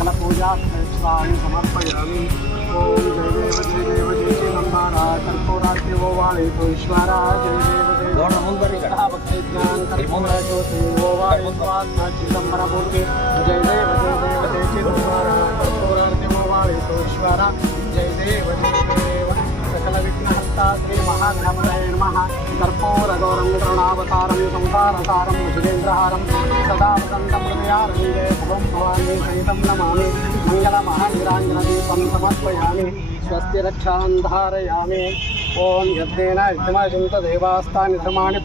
सकलपूजाक्षेत्राणि समर्पयामि ॐ जय देव जय देव जय जय नम्बारा कर्पूराद्यो वाळितो ईश्वरा। जय देव जय देव। भक्तिज्ञान कर्पूरज्योति वो वाळित्वात्मा चिदम्बरमूर्ति जय देव जय देव जय जय नम्बारा कर्पूराद्यो वाळितो ईश्वरा। जय देव जय देव सकलविघ्नहस्ता श्रीमहागणपतये नमः कर्पूरगौरं करुणावतारं संसारसारं सुरेन्द्रहारं सदा वसन्तं हृदयारविन्दे शुभं भवानी सहितं नमामि मङ्गलमहानिराञ्जनदीपं समर्पयामि स्वस्ति रक्षां धारयामि ॐ यज्ञेन यज्ञमचिन्त देवास्तानि धर्माणि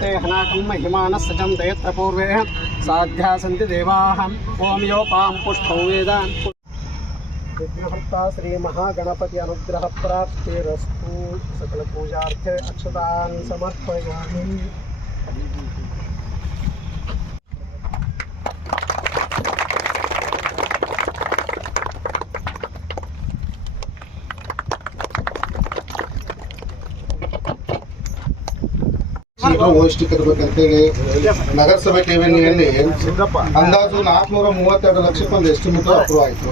ते हनाकं महिमानः सजं पूर्वे साध्या सन्ति देवाः। ॐ योपां पुष्पौ वेदान् विघ्नहर्ता श्री महागणपति अनुग्रह प्राप्तिरस्तु सकल पूजार्थे अक्षतान् समर्पयामि ಶೀಘ್ರ ಹೋಷ್ಟಿಕರ್ಬೇಕಂತೇಳಿ ನಗರಸಭೆ ಠೇವಣಿಯಲ್ಲಿ ಅಂದಾಜು ನಾಲ್ಕುನೂರ ಮೂವತ್ತೆರಡು ಲಕ್ಷಕ್ಕೆ ಒಂದು ಎಸ್ಟಿಮೇಟ್ ಅಪ್ರೂವ್ ಆಯಿತು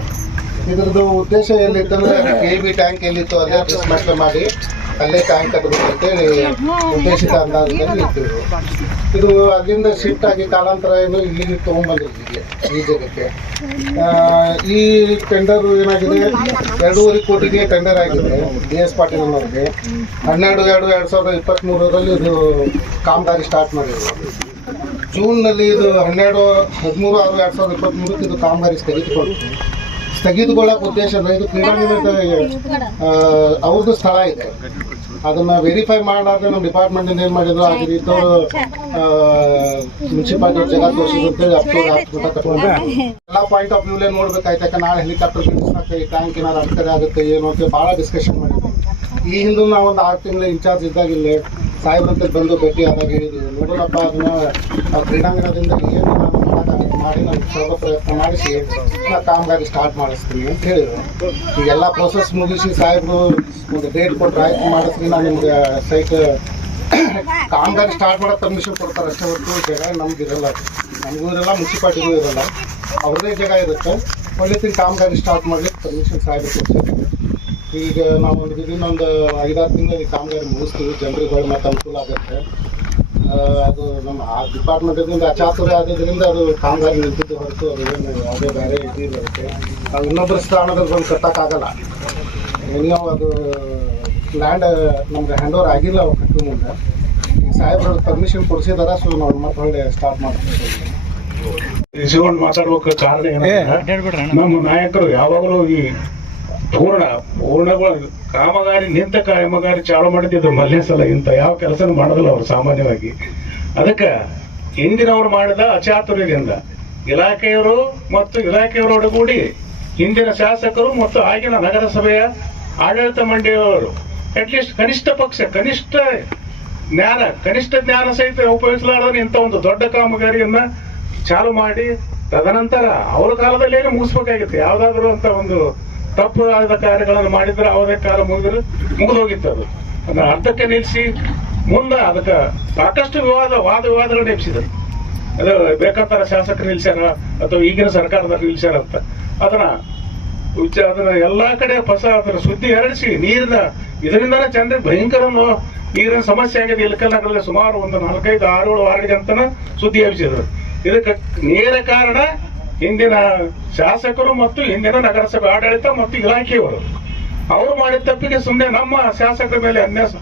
ಇದ್ರದ್ದು ಉದ್ದೇಶ ಎಲ್ಲಿತ್ತಂದ್ರೆ ಕೆ ಬಿ ಟ್ಯಾಂಕ್ ಎಲ್ಲಿತ್ತು ಅಲ್ಲೇ ಡಿಸ್ಮೆಂಟ್ಲ್ ಮಾಡಿ ಅಲ್ಲೇ ಟ್ಯಾಂಕ್ ಕಟ್ಟಬೇಕಂತೇಳಿ ಉದ್ದೇಶಿತ ಅಂದಾಜಿನಲ್ಲಿ ಇಟ್ಟಿದ್ರು ಇದು ಅಲ್ಲಿಂದ ಶಿಫ್ಟ್ ಆಗಿ ಕಾಲಾಂತರ ಏನು ಇಲ್ಲಿಗೆ ತೊಗೊಂಡ್ಬಂದಿರ್ತೀವಿ ಈ ಜಾಗಕ್ಕೆ. ಈ ಟೆಂಡರ್ ಏನಾಗಿದೆ? ಎರಡೂವರೆ ಕೋಟಿಗೆ ಟೆಂಡರ್ ಆಗಿದೆ ಡಿ ಎಸ್ ಪಾಟೀಲ್ ಅನ್ನೋರಿಗೆ ಹನ್ನೆರಡು ಎರಡು ಎರಡು ಸಾವಿರದ ಇಪ್ಪತ್ತ್ಮೂರರಲ್ಲಿ ಇದು ಕಾಮಗಾರಿ ಸ್ಟಾರ್ಟ್ ಮಾಡಿದ್ರು ಜೂನ್ನಲ್ಲಿ ಇದು ಹನ್ನೆರಡು ಹದಿಮೂರು ಆರು ಎರಡು ಸಾವಿರದ ಇಪ್ಪತ್ತ್ಮೂರಕ್ಕೆ ಇದು ಕಾಮಗಾರಿ ಸ್ಥಗಿತಗೊಳ್ತು ಸ್ಥಗಿತಗೊಳ್ಳೋಕೆ ಉದ್ದೇಶ ಅಂದ್ರೆ ಇದು ಕ್ರೀಡಾಂಗಣದ ಅವ್ರದ್ದು ಸ್ಥಳ ಇದೆ. ಅದನ್ನ ವೆರಿಫೈ ಮಾಡಾದ್ರೆ ನಮ್ಮ ಡಿಪಾರ್ಟ್ಮೆಂಟ್ ಏನ್ ಮಾಡಿದ್ರು ಆ ರೀತಿ ಮುನ್ಸಿಪಾಲಿಟಿ ಜಾಗ ತೋರಿಸಿದ್ರು ಅಂತೇಳಿ ಅಪ್ಲೋಡ್ ಹಾಕ್ಬಿಟ್ಟು ತಗೊಂಡ್ರೆ ಎಲ್ಲ ಪಾಯಿಂಟ್ ಆಫ್ ವ್ಯೂಲೇ ನೋಡ್ಬೇಕಾಯ್ತು. ಯಾಕಂದ್ರೆ ನಾಳೆ ಹೆಲಿಕಾಪ್ಟರ್ ಈ ಟ್ಯಾಂಕ್ ಏನಾದ್ರು ಅಡ್ಕಡೆ ಆಗುತ್ತೆ ಏನು ಅಂತ ಭಾಳ ಡಿಸ್ಕಷನ್ ಮಾಡಿದ್ವಿ. ಈ ಹಿಂದೆ ನಾವು ಒಂದು ಆರು ತಿಂಗಳ ಇನ್ಚಾರ್ಜ್ ಇದ್ದಾಗ ಇಲ್ಲಿ ಸಾಹೇಬ್ರಂತ ಬಂದು ಭೇಟಿ ಆದಾಗ ಹೇಳಿದ್ವಿ. ನೋಡೋಣಪ್ಪ ಅದನ್ನ ಆ ಕ್ರೀಡಾಂಗಣದಿಂದ ಏನು ಮಾಡಿ ನಾವು ಸ್ವಲ್ಪ ಪ್ರಯತ್ನ ಮಾಡಿಸಿ ನಾ ಕಾಮಗಾರಿ ಸ್ಟಾರ್ಟ್ ಮಾಡಿಸ್ತೀನಿ ಅಂತ ಹೇಳಿದ್ರು. ಈಗೆಲ್ಲ ಪ್ರೊಸೆಸ್ ಮುಗಿಸಿ ಸಾಹೇಬ್ರು ಒಂದು ಡೇಟ್ ಕೊಟ್ಟರೆ ಆಯ್ತು, ಮಾಡಿಸ್ತೀನಿ. ನಾನು ನಿಮ್ಗೆ ಸೈಟ್ ಕಾಮಗಾರಿ ಸ್ಟಾರ್ಟ್ ಮಾಡೋ ಪರ್ಮಿಷನ್ ಕೊಡ್ತಾರೆ ಅಷ್ಟೇ ಹೊರತು ಜಾಗ ನಮ್ಗೆ ಇರಲ್ಲ. ನಮಗೂ ಇರಲ್ಲ ಮುನ್ಸಿಪಾಲ್ಟಿಗೂ ಇರಲ್ಲ. ಅವ್ರದೇ ಜಾಗ ಇರುತ್ತೆ. ಒಳ್ಳೆ ತಿಂಗ್ ಕಾಮಗಾರಿ ಸ್ಟಾರ್ಟ್ ಮಾಡ್ಲಿಕ್ಕೆ ಪರ್ಮಿಷನ್ ಸಾಹೇಬ್ರು ಕೊಡ್ತಾರೆ. ಈಗ ನಾವು ಒಂದು ಇದನ್ನೊಂದು ಐದಾರು ತಿಂಗಳಲ್ಲಿ ಕಾಮಗಾರಿ ಮುಗಿಸ್ತೀವಿ. ಜನರಿಗೆ ಮತ್ತೆ ಅನುಕೂಲ ಆಗುತ್ತೆ. ಅದು ನಮ್ಮ ಆ ಡಿಪಾರ್ಟ್ಮೆಂಟಿಂದ ಅಚಾತುರ್ಯ ಆಗೋದ್ರಿಂದ ಅದು ಕಾಮಗಾರಿ ನಿಂತಿದ್ದು ಹೊರತು ಅದು ಏನು ಯಾವುದೇ ಬೇರೆ ಇದು ಇರುತ್ತೆ ನಾವು ಇನ್ನೊಬ್ಬರ ಸ್ಥಾನದಲ್ಲಿ ಬಂದು ಕಟ್ಟೋಕ್ಕಾಗಲ್ಲ. ಇನ್ನೂ ಅದು ಲ್ಯಾಂಡ್ ನಮ್ಗೆ ಹ್ಯಾಂಡ್ ಓವರ್ ಆಗಿಲ್ಲ ಅವ್ರು ಕಟ್ಟೋ ಮುಂದೆ. ಈಗ ಸಾಹೇಬ್ರು ಪರ್ಮಿಷನ್ ಕೊಡಿಸಿದಾರ ಸೊ ನಾವು ಮತ್ತೆ ಹೊಳ್ಳಿ ಸ್ಟಾರ್ಟ್ ಮಾಡ್ತೀವಿ ಇಸ್ಕೊಂಡು ಮಾತಾಡ್ಬೇಕು ಕಾರಣ ಏನಂದ್ರೆ ನಮ್ಮ ನಾಯಕರು ಯಾವಾಗಲೂ ಈ ಪೂರ್ಣ ಪೂರ್ಣಗಳು ಕಾಮಗಾರಿ ನಿಂತ ಕಾಮಗಾರಿ ಚಾಲು ಮಾಡುತ್ತಿದ್ರು ಮೊದಲನೇ ಸಲ. ಇಂಥ ಯಾವ ಕೆಲಸನೂ ಮಾಡೋದಿಲ್ಲ ಅವರು ಸಾಮಾನ್ಯವಾಗಿ. ಅದಕ್ಕೆ ಹಿಂದಿನವರು ಮಾಡಿದ ಅಚಾತುರ್ಯದಿಂದ ಇಲಾಖೆಯವರು ಮತ್ತು ಇಲಾಖೆಯವರೊಡಗೂಡಿ ಹಿಂದಿನ ಶಾಸಕರು ಮತ್ತು ಆಗಿನ ನಗರಸಭೆಯ ಆಡಳಿತ ಮಂಡಳಿಯವರು ಅಟ್ಲೀಸ್ಟ್ ಕನಿಷ್ಠ ಪಕ್ಷ, ಕನಿಷ್ಠ ಜ್ಞಾನ ಕನಿಷ್ಠ ಜ್ಞಾನ ಸಹಿತ ಉಪಯೋಗಿಸಲಾರದೆ ಇಂಥ ಒಂದು ದೊಡ್ಡ ಕಾಮಗಾರಿಯನ್ನ ಚಾಲು ಮಾಡಿ. ತದನಂತರ ಅವರ ಕಾಲದಲ್ಲಿ ಏನು ಮುಗಿಸ್ಬೇಕಾಗಿತ್ತು? ಯಾವುದಾದ್ರೂ ಅಂತ ಒಂದು ತಪ್ಪು ಆದ ಕಾರ್ಯಗಳನ್ನು ಮಾಡಿದ್ರೆ ಅವರೇ ಕಾಲ ಮುಗಿದ್ರೆ ಮುಗಿದೋಗಿತ್ತು ಅದು. ಅದನ್ನ ಅರ್ಧಕ್ಕೆ ನಿಲ್ಲಿಸಿ ಮುಂದೆ ಅದಕ್ಕೆ ಸಾಕಷ್ಟು ವಿವಾದ, ವಾದ ವಿವಾದಗಳು ನೆಪಿಸಿದರು ಅದು ಬೇಕಂತಾರ ಶಾಸಕರು ನಿಲ್ಸ್ಯಾರ ಅಥವಾ ಈಗಿನ ಸರ್ಕಾರದವ್ರು ನಿಲ್ಸ್ಯಾರ ಅಂತ. ಅದನ್ನ ಉಚ್ಚ ಅದನ್ನ ಎಲ್ಲಾ ಕಡೆ ಹೊಸ ಅದರ ಸುದ್ದಿ ಹರಡಿಸಿ ನೀರಿನ ಇದರಿಂದನೇ ಜನರಿಗೆ ಭಯಂಕರ ನೀರಿನ ಸಮಸ್ಯೆ ಆಗಿದೆ. ಇಲ್ಕಲ್ಲಗಳಲ್ಲಿ ಸುಮಾರು ಒಂದು ನಾಲ್ಕೈದು ಆರು ಏಳು ವಾರ್ಡ್ಗೆ ಅಂತಾನೆ ಸುದ್ದಿ ಹಬ್ಬಿಸಿದ್ರು ಇದಕ್ಕೆ ನೇರ ಕಾರಣ ಹಿಂದಿನ ಶಾಸಕರು ಮತ್ತು ಹಿಂದಿನ ನಗರಸಭೆ ಆಡಳಿತ ಮತ್ತು ಇಲಾಖೆಯವರು. ಅವರು ಮಾಡಿದ ತಪ್ಪಿಗೆ ಸುಮ್ಮನೆ ನಮ್ಮ ಶಾಸಕರ ಮೇಲೆ ಅನ್ಯಾಸ,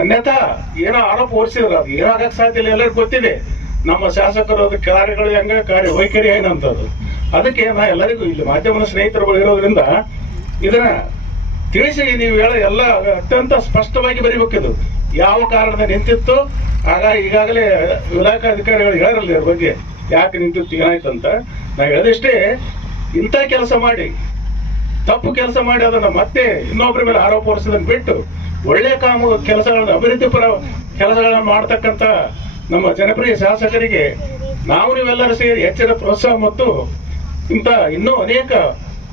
ಅನ್ಯಥಾ ಏನೋ ಆರೋಪ ಹೊರಿಸಿದ್ರು. ಅದು ಏನಾಗಕ್ಕೆ ಸಾಧ್ಯ ಇಲ್ಲ ಎಲ್ಲರಿಗೂ ಗೊತ್ತಿದೆ. ನಮ್ಮ ಶಾಸಕರು ಅದು ಕಾರ್ಯಗಳು ಹೆಂಗ, ಕಾರ್ಯ ವೈಖರಿ ಏನಂತದ್ದು. ಅದಕ್ಕೆ ನಾ ಎಲ್ಲರಿಗೂ ಇಲ್ಲಿ ಮಾಧ್ಯಮದ ಸ್ನೇಹಿತರುಗಳು ಇರೋದ್ರಿಂದ ಇದನ್ನ ತಿಳಿಸಿ, ನೀವು ಹೇಳ ಎಲ್ಲ ಅತ್ಯಂತ ಸ್ಪಷ್ಟವಾಗಿ ಬರಿಬೇಕಿದು ಯಾವ ಕಾರಣದ ನಿಂತಿತ್ತು? ಆಗ ಈಗಾಗಲೇ ಇಲಾಖಾ ಅಧಿಕಾರಿಗಳು ಹೇಳರಲ್ಲ ಇದ್ರ ಬಗ್ಗೆ. ಯಾಕೆ ನಿಂತು ಅಂತ ನಾ ಹೇಳದಷ್ಟೇ, ಇಂಥ ಕೆಲಸ ಮಾಡಿ, ತಪ್ಪು ಕೆಲಸ ಮಾಡಿ ಅದನ್ನ ಮತ್ತೆ ಇನ್ನೊಬ್ಬರ ಮೇಲೆ ಆರೋಪ ಹೊರಿಸೋದನ್ನು ಬಿಟ್ಟು ಒಳ್ಳೆ ಕಾಮ ಕೆಲಸಗಳನ್ನ, ಅಭಿವೃದ್ಧಿ ಪರ ಕೆಲಸಗಳನ್ನ ಮಾಡ್ತಕ್ಕಂಥ ನಮ್ಮ ಜನಪ್ರಿಯ ಶಾಸಕರಿಗೆ ನಾವು ನೀವೆಲ್ಲರೂ ಸೇರಿ ಹೆಚ್ಚಿನ ಪ್ರೋತ್ಸಾಹ ಮತ್ತು ಇಂಥ ಇನ್ನೂ ಅನೇಕ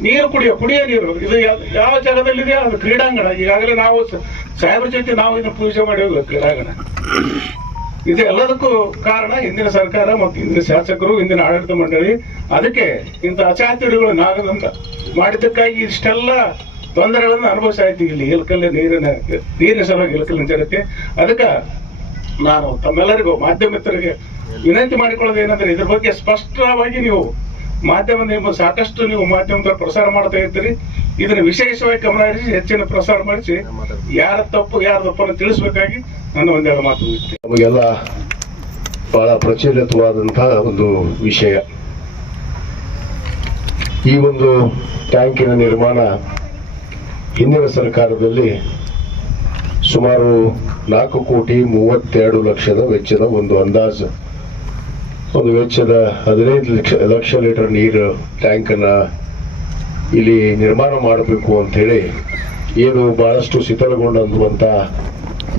ನೀರು ಕುಡಿಯೋ ಕುಡಿಯೋ ನೀರು, ಇದು ಯಾವ ಜಾಗದಲ್ಲಿದೆಯೋ ಅದು ಕ್ರೀಡಾಂಗಣ. ಈಗಾಗಲೇ ನಾವು ಸಾಹೇಬ್ರ ಜೊತೆ ನಾವು ಇದನ್ನು ಪೂಜೆ ಮಾಡಿ ಕ್ರೀಡಾಂಗಣ. ಇದೆಲ್ಲದಕ್ಕೂ ಕಾರಣ ಹಿಂದಿನ ಸರ್ಕಾರ ಮತ್ತು ಹಿಂದಿನ ಶಾಸಕರು, ಹಿಂದಿನ ಆಡಳಿತ ಮಂಡಳಿ. ಅದಕ್ಕೆ ಇಂಥ ಅಚಾತುರ್ಯಗಳು ನಾಗದಂತ ಮಾಡಿದ್ದಕ್ಕಾಗಿ ಇಷ್ಟೆಲ್ಲ ತೊಂದರೆಗಳನ್ನು ಇದ್ದೀವಿ ಇಲ್ಲಿ ಇಲಕಲ್ಲಿ ನೀರಿನ ನೀರಿನ ಸಲುವಾಗಿ ಇಲ್ಕಲ್ಲಿ ಜಗತ್ತೆ ಅದಕ್ಕೆ ನಾನು ತಮ್ಮೆಲ್ಲರಿಗೂ ಮಾಧ್ಯಮಿತರಿಗೆ ವಿನಂತಿ ಮಾಡಿಕೊಳ್ಳೋದು ಏನಂದ್ರೆ ಇದ್ರ ಬಗ್ಗೆ ಸ್ಪಷ್ಟವಾಗಿ ನೀವು ಮಾಧ್ಯಮ ನಿಮ್ಮ ಸಾಕಷ್ಟು ನೀವು ಮಾಧ್ಯಮದ ಪ್ರಸಾರ ಮಾಡ್ತಾ ಇರ್ತೀರಿ. ಇದನ್ನ ವಿಶೇಷವಾಗಿ ಗಮನ ಹರಿಸಿ, ಹೆಚ್ಚಿನ ಪ್ರಸಾರ ಮಾಡಿಸಿ, ಯಾರ ತಪ್ಪು, ಯಾರ ತಪ್ಪನ್ನು ತಿಳಿಸ್ಬೇಕಾಗಿ ನನ್ನ ಒಂದೆರಡು ಮಾತು. ನಮಗೆಲ್ಲ ಬಹಳ ಪ್ರಚಲಿತವಾದಂತಹ ಒಂದು ವಿಷಯ ಈ ಒಂದು ಟ್ಯಾಂಕಿನ ನಿರ್ಮಾಣ ಹಿಂದಿನ ಸರ್ಕಾರದಲ್ಲಿ ಸುಮಾರು ನಾಲ್ಕು ಕೋಟಿ ಮೂವತ್ತೆರಡು ಲಕ್ಷದ ವೆಚ್ಚದ ಒಂದು ಅಂದಾಜು ಒಂದು ವೆಚ್ಚದ ಹದಿನೈದು ಲಕ್ಷ ಲಕ್ಷ ಲೀಟರ್ ನೀರು ಟ್ಯಾಂಕನ್ನ ಇಲ್ಲಿ ನಿರ್ಮಾಣ ಮಾಡಬೇಕು ಅಂತ ಹೇಳಿ ಏನು ಬಹಳಷ್ಟು ಶಿಥಿಲಗೊಂಡಂತ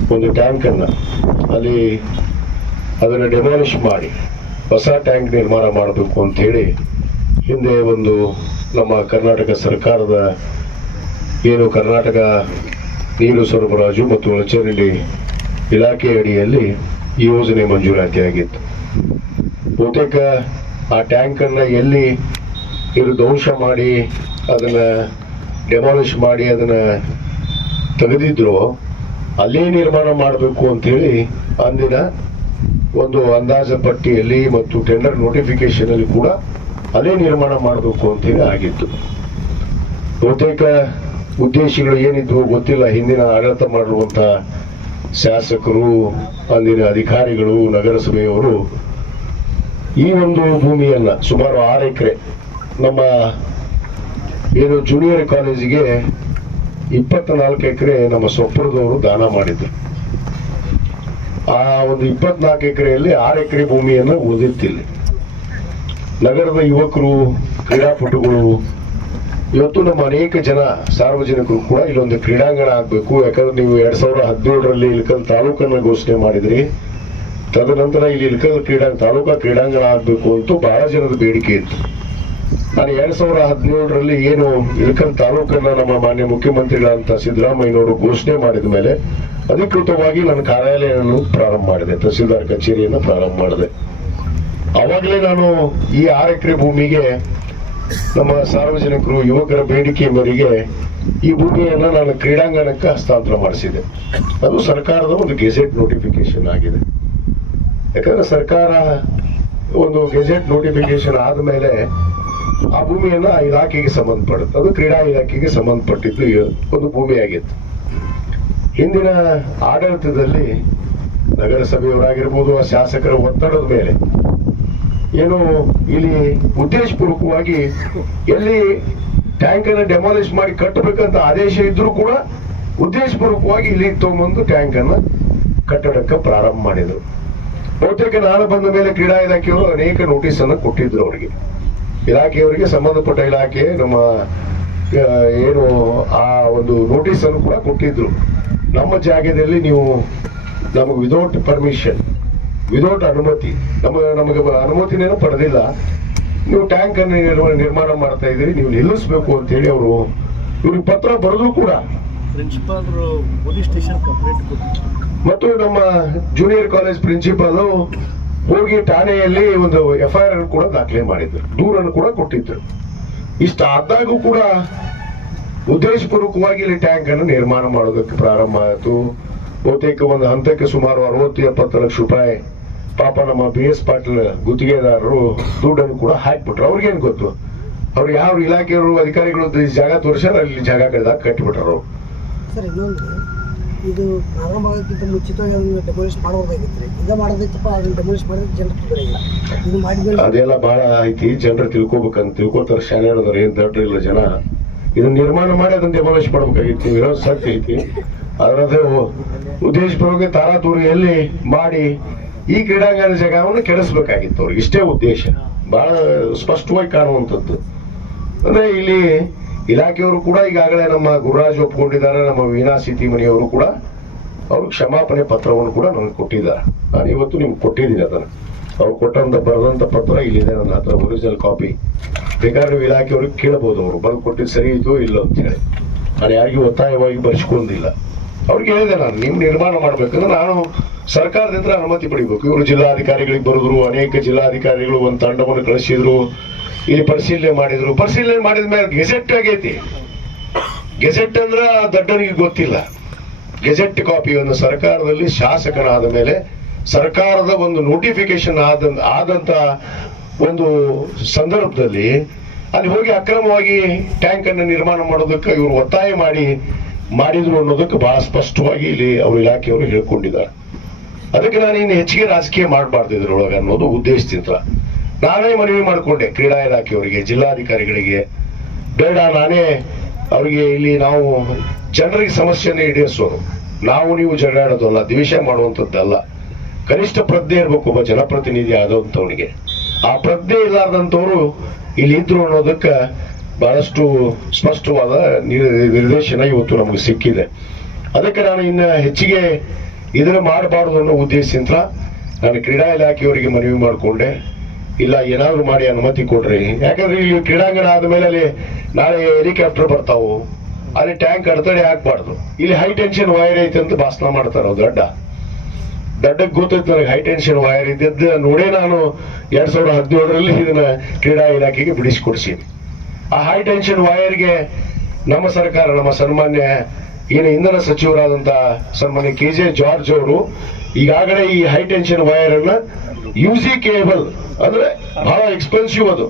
ಒಂದು ಟ್ಯಾಂಕ್ ಅನ್ನ ಅಲ್ಲಿ ಅದನ್ನು ಡೆಮಾಲಿಷ್ ಮಾಡಿ ಹೊಸ ಟ್ಯಾಂಕ್ ನಿರ್ಮಾಣ ಮಾಡಬೇಕು ಅಂತ ಹೇಳಿ ಹಿಂದೆ ಒಂದು ನಮ್ಮ ಕರ್ನಾಟಕ ಸರ್ಕಾರದ ಏನು ಕರ್ನಾಟಕ ನೀರು ಸರಬರಾಜು ಮತ್ತು ಒಳಚರಂಡಿ ಇಲಾಖೆ ಅಡಿಯಲ್ಲಿ ಈ ಯೋಜನೆ ಮಂಜೂರಾತಿಯಾಗಿತ್ತು ಬಹುತೇಕ ಆ ಟ್ಯಾಂಕ್ ಅನ್ನ ಎಲ್ಲಿ ಧ್ವಂಸ ಮಾಡಿ ಅದನ್ನ ಡೆಮಾಲಿಷ್ ಮಾಡಿ ಅದನ್ನ ತೆಗೆದಿದ್ರು ಅಲ್ಲೇ ನಿರ್ಮಾಣ ಮಾಡಬೇಕು ಅಂತೇಳಿ ಅಂದಿನ ಒಂದು ಅಂದಾಜ ಪಟ್ಟಿಯಲ್ಲಿ ಮತ್ತು ಟೆಂಡರ್ ನೋಟಿಫಿಕೇಶನ್ ಅಲ್ಲಿ ಕೂಡ ಅಲ್ಲೇ ನಿರ್ಮಾಣ ಮಾಡಬೇಕು ಅಂತೇಳಿ ಆಗಿತ್ತು. ಬಹುತೇಕ ಉದ್ದೇಶಗಳು ಏನಿದ್ವು ಗೊತ್ತಿಲ್ಲ. ಹಿಂದಿನ ಆಡಳಿತ ಮಾಡಿರುವಂತ ಶಾಸಕರು ಅಂದಿನ ಅಧಿಕಾರಿಗಳು, ನಗರಸಭೆಯವರು ಈ ಒಂದು ಭೂಮಿಯನ್ನ ಸುಮಾರು ಆರು ಎಕರೆ ನಮ್ಮ ಏನು ಜೂನಿಯರ್ ಕಾಲೇಜಿಗೆ ಇಪ್ಪತ್ನಾಲ್ಕು ಎಕರೆ ನಮ್ಮ ಸೊಪ್ಪರದವರು ದಾನ ಮಾಡಿದ್ರು. ಆ ಒಂದು ಇಪ್ಪತ್ನಾಲ್ಕು ಎಕರೆಯಲ್ಲಿ ಆರು ಎಕರೆ ಭೂಮಿಯನ್ನು ಓದಿರ್ತಿಲ್ಲ ನಗರದ ಯುವಕರು, ಕ್ರೀಡಾಪಟುಗಳು, ಇವತ್ತು ನಮ್ಮ ಅನೇಕ ಜನ ಸಾರ್ವಜನಿಕರು ಕೂಡ ಇಲ್ಲೊಂದು ಕ್ರೀಡಾಂಗಣ ಆಗಬೇಕು. ಯಾಕಂದ್ರೆ ನೀವು ಎರಡ್ ಸಾವಿರದ ಹದಿನೇಳರಲ್ಲಿ ಇಲ್ಕಲ್ ತಾಲೂಕನ್ನ ಘೋಷಣೆ ಮಾಡಿದ್ರಿ. ತದನಂತರ ಇಲ್ಲಿ ಇಲ್ಕಲ್ ಕ್ರೀಡಾ, ತಾಲೂಕಾ ಕ್ರೀಡಾಂಗಣ ಆಗಬೇಕು ಅಂತೂ ಬಹಳ ಜನದ ಬೇಡಿಕೆ ಇತ್ತು. ನಾನು ಎರಡ್ ಸಾವಿರ ಹದಿನೇಳರಲ್ಲಿ ಏನು ಇಳಕಲ್ ತಾಲೂಕನ್ನ ನಮ್ಮ ಮಾನ್ಯ ಮುಖ್ಯಮಂತ್ರಿಗಳಂತ ಸಿದ್ದರಾಮಯ್ಯನವರು ಘೋಷಣೆ ಮಾಡಿದ ಮೇಲೆ ಅಧಿಕೃತವಾಗಿ ನನ್ನ ಕಾರ್ಯಾಲಯವನ್ನು ಪ್ರಾರಂಭ ಮಾಡಿದೆ, ತಹಸೀಲ್ದಾರ್ ಕಚೇರಿಯನ್ನು ಪ್ರಾರಂಭ ಮಾಡಿದೆ. ಅವಾಗಲೇ ನಾನು ಈ ಆರು ಎಕರೆ ಭೂಮಿಗೆ ನಮ್ಮ ಸಾರ್ವಜನಿಕರು, ಯುವಕರ ಬೇಡಿಕೆ ಮೇರೆಗೆ ಈ ಭೂಮಿಯನ್ನು ನಾನು ಕ್ರೀಡಾಂಗಣಕ್ಕೆ ಹಸ್ತಾಂತರ ಮಾಡಿಸಿದೆ. ಅದು ಸರ್ಕಾರದ ಒಂದು ಗೆಜೆಟ್ ನೋಟಿಫಿಕೇಶನ್ ಆಗಿದೆ. ಯಾಕಂದ್ರೆ ಸರ್ಕಾರ ಒಂದು ಗೆಜೆಟ್ ನೋಟಿಫಿಕೇಶನ್ ಆದ್ಮೇಲೆ ಆ ಭೂಮಿಯನ್ನ ಆ ಇಲಾಖೆಗೆ ಸಂಬಂಧಪಡುತ್ತೆ. ಅದು ಕ್ರೀಡಾ ಇಲಾಖೆಗೆ ಸಂಬಂಧಪಟ್ಟಿದ್ದು ಒಂದು ಭೂಮಿಯಾಗಿತ್ತು. ಹಿಂದಿನ ಆಡಳಿತದಲ್ಲಿ ನಗರಸಭೆಯವರಾಗಿರ್ಬೋದು, ಆ ಶಾಸಕರ ಒತ್ತಡದ ಮೇಲೆ ಏನು ಇಲ್ಲಿ ಉದ್ದೇಶಪೂರ್ವಕವಾಗಿ ಎಲ್ಲಿ ಟ್ಯಾಂಕ್ ಅನ್ನು ಡೆಮಾಲಿಷ್ ಮಾಡಿ ಕಟ್ಟಬೇಕಂತ ಆದೇಶ ಇದ್ರೂ ಕೂಡ ಉದ್ದೇಶಪೂರ್ವಕವಾಗಿ ಇಲ್ಲಿ ತಗೊಂಬಂದು ಟ್ಯಾಂಕ್ ಅನ್ನು ಕಟ್ಟಡಕ್ಕೆ ಪ್ರಾರಂಭ ಮಾಡಿದ್ರು. ಬಹುತೇಕ ನಾನು ಬಂದ ಮೇಲೆ ಕ್ರೀಡಾ ಇಲಾಖೆಯವರು ಅನೇಕ ನೋಟಿಸ್ ಅನ್ನು ಕೊಟ್ಟಿದ್ರು ಅವರಿಗೆ. ಇಲಾಖೆಯವರಿಗೆ ಸಂಬಂಧಪಟ್ಟ ಇಲಾಖೆ ನಮ್ಮ ಏನು ಆ ಒಂದು ನೋಟಿಸ್ ಅನ್ನು ಕೂಡ ಕೊಟ್ಟಿದ್ರು. ನಮ್ಮ ಜಾಗದಲ್ಲಿ ನೀವು ನಮಗೆ ವಿದೌಟ್ ಪರ್ಮಿಷನ್ ವಿದೌಟ್ ಅನುಮತಿ ನಮ್ಮ ನಮಗೆ ಅನುಮತಿನೇನು ಪಡೆದಿಲ್ಲ. ನೀವು ಟ್ಯಾಂಕ್ ಅನ್ನು ನಿರ್ಮಾಣ ಮಾಡ್ತಾ ಇದ್ದೀರಿ ನೀವು ನಿಲ್ಲಿಸ್ಬೇಕು ಅಂತ ಹೇಳಿ ಅವರು ಇವ್ರಿಗೆ ಪತ್ರ ಬರೆದ್ರು ಕೂಡ. ಪ್ರಿನ್ಸಿಪಾಲ್ ಪೊಲೀಸ್ ಸ್ಟೇಷನ್ ಕಂಪ್ಲೇಂಟ್ ಕೊಟ್ಟಿದ್ರು. ಮತ್ತು ನಮ್ಮ ಜೂನಿಯರ್ ಕಾಲೇಜ್ ಪ್ರಿನ್ಸಿಪಾಲ್ ಹೋಗಿ ಠಾಣೆಯಲ್ಲಿ ಒಂದು ಎಫ್ ಐ ಆರ್ ಕೂಡ ದಾಖಲೆ ಮಾಡಿದ್ರು. ದೂರನ್ನು ಕೂಡ ಕೊಟ್ಟಿದ್ರು. ಇಷ್ಟ ಆದಾಗೂ ಕೂಡ ಉದ್ದೇಶಪೂರ್ವಕವಾಗಿ ಇಲ್ಲಿ ಟ್ಯಾಂಕ್ ಅನ್ನು ನಿರ್ಮಾಣ ಮಾಡೋದಕ್ಕೆ ಪ್ರಾರಂಭ ಆಯಿತು. ಬಹುತೇಕ ಒಂದು ಹಂತಕ್ಕೆ ಸುಮಾರು ಅರವತ್ತು ಎಪ್ಪತ್ತು ಲಕ್ಷ ರೂಪಾಯಿ ಪಾಪ ನಮ್ಮ ಬಿ ಎಸ್ ಪಾಟೀಲ್ ಗುತ್ತಿಗೆದಾರರು ದುಡ್ಡನ್ನು ಕೂಡ ಹಾಕ್ಬಿಟ್ರು. ಅವ್ರಿಗೇನು ಗೊತ್ತು? ಅವ್ರು ಯಾವ ಇಲಾಖೆಯವರು ಅಧಿಕಾರಿಗಳು ಜಾಗ ತೋರಿಸ್ಯಾರ, ಅಲ್ಲಿ ಜಾಗ ಕಟ್ಟಿಬಿಟ್ರು ಇದು ಪ್ರಾರಂಭ ಆಗೋಕ್ಕಿಂತ ಮುಂಚಿತವಾಗಿ ಅದನ್ನ ಡೆಮೋಲಿಷ್ ಮಾಡಬಹುದಾಗಿತ್ತು ಈಗ ಮಾಡೋದೈತಪ್ಪ, ಅದನ್ನ ಡೆಮೋಲಿಷ್ ಮಾಡಿದ್ರೆ ಜನರು ತೊಂದರೆ ಇಲ್ಲ ಇದು ಮಾಡಿದ್ಮೇಲೆ ಅದೆಲ್ಲ ಬಹಳ ಐತಿ ಜನರು ತಿಳ್ಕೊಬೇಕಂತ ತಿಳ್ಕೊತಾರ ಶಾಣ್ಯರದಾರ ಏನ್ ದಡ್ರಿಲ್ಲ ಜನ. ಇದನ್ನ ನಿರ್ಮಾಣ ಮಾಡಿ ಅದನ್ನ ಡೆಮೋಲಿಷ್ ಮಾಡ್ಬೇಕಾಗಿತ್ತು ಇರೋ ಸತ್ಯ ಐತಿ. ಪೂರ್ವಕ ಉದ್ದೇಶಪೂರ್ವಕ ತಾರಾತೂರಿಯಲ್ಲಿ ಮಾಡಿ, ಈ ಕ್ರೀಡಾಂಗಣ ಜಾಗವನ್ನು ಕೆಡಿಸ್ಬೇಕಾಗಿತ್ತು ಅವ್ರಿಗೆ. ಇಷ್ಟೇ ಉದ್ದೇಶ. ಬಹಳ ಸ್ಪಷ್ಟವಾಗಿ ಕಾಣುವಂಥದ್ದು. ಅಂದ್ರೆ ಇಲ್ಲಿ ಇಲಾಖೆಯವರು ಕೂಡ ಈಗಾಗಲೇ ನಮ್ಮ ಗುರುರಾಜ್ ಒಪ್ಕೊಂಡಿದ್ದಾರೆ, ನಮ್ಮ ವೀಣಾ ಮನೆಯವರು ಕೂಡ ಅವರು ಕ್ಷಮಾಪಣೆ ಪತ್ರವನ್ನು ಕೂಡ ನನಗೆ ಕೊಟ್ಟಿದ್ದಾರೆ. ನಾನು ಇವತ್ತು ನಿಮ್ಗೆ ಕೊಟ್ಟಿದ್ದೀನಿ ಅದನ್ನು. ಅವ್ರು ಕೊಟ್ಟಂತ ಬರೆದಂತ ಪತ್ರ ಇಲ್ಲಿದೆ ನನ್ನ ಹತ್ರ ಒರಿಜಿನಲ್ ಕಾಪಿ ಬೇಕಾದ್ರೆ ನೀವು ಇಲಾಖೆಯವ್ರಿಗೆ ಕೇಳಬಹುದು ಅವರು. ಬಂದು ಕೊಟ್ಟಿದ್ದು ಸರಿ ಇದೋ ಇಲ್ಲ ಅಂತ ಹೇಳಿ. ನಾನು ಯಾರಿಗೂ ಒತ್ತಾಯವಾಗಿ ಬರ್ಸ್ಕೊಂಡಿಲ್ಲ. ಅವ್ರಿಗೆ ಹೇಳಿದೆ ನಾನು ನಿಮ್ಮ ನಿರ್ಮಾಣ ಮಾಡ್ಬೇಕಂದ್ರೆ ನಾನು ಸರ್ಕಾರದಿಂದ ಅನುಮತಿ ಪಡಿಬೇಕು. ಇವರು ಜಿಲ್ಲಾಧಿಕಾರಿಗಳಿಗೆ ಬರೆದ್ರು, ಅನೇಕ ಜಿಲ್ಲಾಧಿಕಾರಿಗಳು ಒಂದು ತಂಡವನ್ನು ಕಳಿಸಿದ್ರು. ಇಲ್ಲಿ ಪರಿಶೀಲನೆ ಮಾಡಿದ್ರು. ಪರಿಶೀಲನೆ ಮಾಡಿದ ಮೇಲೆ ಗೆಜೆಟ್ ಆಗೈತಿ. ಗೆಜೆಟ್ ಅಂದ್ರ ದಡ್ಡನಿಗೆ ಗೊತ್ತಿಲ್ಲ. ಗೆಜೆಟ್ ಕಾಪಿಯನ್ನು ಸರ್ಕಾರದಲ್ಲಿ ಶಾಸಕನಾದ ಮೇಲೆ ಸರ್ಕಾರದ ಒಂದು ನೋಟಿಫಿಕೇಶನ್ ಆದ, ಆದಂತ ಒಂದು ಸಂದರ್ಭದಲ್ಲಿ ಅಲ್ಲಿ ಹೋಗಿ ಅಕ್ರಮವಾಗಿ ಟ್ಯಾಂಕ್ ಅನ್ನು ನಿರ್ಮಾಣ ಮಾಡೋದಕ್ಕೆ ಇವರು ಒತ್ತಾಯ ಮಾಡಿ, ಮಾಡಿದ್ರು ಅನ್ನೋದಕ್ಕೆ ಬಹಳ ಸ್ಪಷ್ಟವಾಗಿ ಇಲ್ಲಿ ಅವ್ರ ಇಲಾಖೆಯವರು ಹೇಳ್ಕೊಂಡಿದ್ದಾರೆ. ಅದಕ್ಕೆ ನಾನು ಇನ್ನು ಹೆಚ್ಚಿಗೆ ರಾಜಕೀಯ ಮಾಡಬಾರ್ದು ಇದ್ರೊಳಗೆ ಅನ್ನೋದು ಉದ್ದೇಶದಿಂದ. ನಾನೇ ಮನವಿ ಮಾಡಿಕೊಂಡೆ ಕ್ರೀಡಾ ಇಲಾಖೆಯವರಿಗೆ, ಜಿಲ್ಲಾಧಿಕಾರಿಗಳಿಗೆ. ಬೇಡ, ನಾನೇ ಅವರಿಗೆ ಇಲ್ಲಿ ನಾವು ಜನರಿಗೆ ಸಮಸ್ಯೆಯನ್ನು ಈಡೇರಿಸೋರು ನಾವು ನೀವು ಜಗಳಾಡೋದಲ್ಲ ದ್ವೇಷ ಮಾಡುವಂಥದ್ದಲ್ಲ. ಕನಿಷ್ಠ ಪ್ರಜ್ಞೆ ಇರಬೇಕು ಒಬ್ಬ ಜನಪ್ರತಿನಿಧಿ ಆದಂಥವನಿಗೆ. ಆ ಪ್ರಜ್ಞೆ ಇಲ್ಲಾರ್ದಂಥವ್ರು ಇಲ್ಲಿ ಇದ್ರು ಅನ್ನೋದಕ್ಕೆ ಬಹಳಷ್ಟು ಸ್ಪಷ್ಟವಾದ ನಿರ್- ನಿರ್ದೇಶನ ಇವತ್ತು ನಮಗೆ ಸಿಕ್ಕಿದೆ. ಅದಕ್ಕೆ ನಾನು ಇನ್ನು ಹೆಚ್ಚಿಗೆ ಇದನ್ನ ಮಾಡಬಾರ್ದು ಅನ್ನೋ ಉದ್ದೇಶದಿಂದ ನಾನು ಕ್ರೀಡಾ ಇಲಾಖೆಯವರಿಗೆ ಮನವಿ ಮಾಡಿಕೊಂಡೆ. ಇಲ್ಲ, ಏನಾದ್ರು ಮಾಡಿ ಅನುಮತಿ ಕೊಡ್ರಿ. ಯಾಕಂದ್ರೆ ಇಲ್ಲಿ ಕ್ರೀಡಾಂಗಣ ಆದ್ಮೇಲೆ ಅಲ್ಲಿ ನಾಳೆ ಹೆಲಿಕಾಪ್ಟರ್ ಬರ್ತಾವು. ಅಲ್ಲಿ ಟ್ಯಾಂಕ್ ಅಡೆತಡೆ ಹಾಕ್ಬಾರ್ದು. ಇಲ್ಲಿ ಹೈ ಟೆನ್ಷನ್ ವೈರ್ ಐತೆ ಅಂತ ಭಾಷಣ ಮಾಡ್ತಾರ ದೊಡ್ಡ ದಡ್ಡ. ದಡ್ಡಕ್ಕೆ ಗೊತ್ತೈತೆ ನನಗೆ ಹೈ ಟೆನ್ಷನ್ ವೈರ್ ಇದ್ದದ್ದು ನೋಡೇ ನಾನು ಎರಡ್ ಸಾವಿರದ ಹದಿನೇಳರಲ್ಲಿ ಇದನ್ನ ಕ್ರೀಡಾ ಇಲಾಖೆಗೆ ಬಿಡಿಸಿಕೊಡ್ಸೀನಿ. ಆ ಹೈ ಟೆನ್ಷನ್ ವೈರ್ಗೆ ನಮ್ಮ ಸರ್ಕಾರ, ನಮ್ಮ ಸನ್ಮಾನ್ಯ ಏನು ಇಂಧನ ಸಚಿವರಾದಂತಹ ಸನ್ಮಾನ್ಯ ಕೆ ಜೆ ಜಾರ್ಜ್ ಅವರು ಈಗಾಗಲೇ ಈ ಹೈ ಟೆನ್ಷನ್ ವೈರ್ ಅನ್ನ ಯುಸಿ ಕೇಬಲ್ ಅಂದ್ರೆ ಬಹಳ ಎಕ್ಸ್ಪೆನ್ಸಿವ್ ಅದು.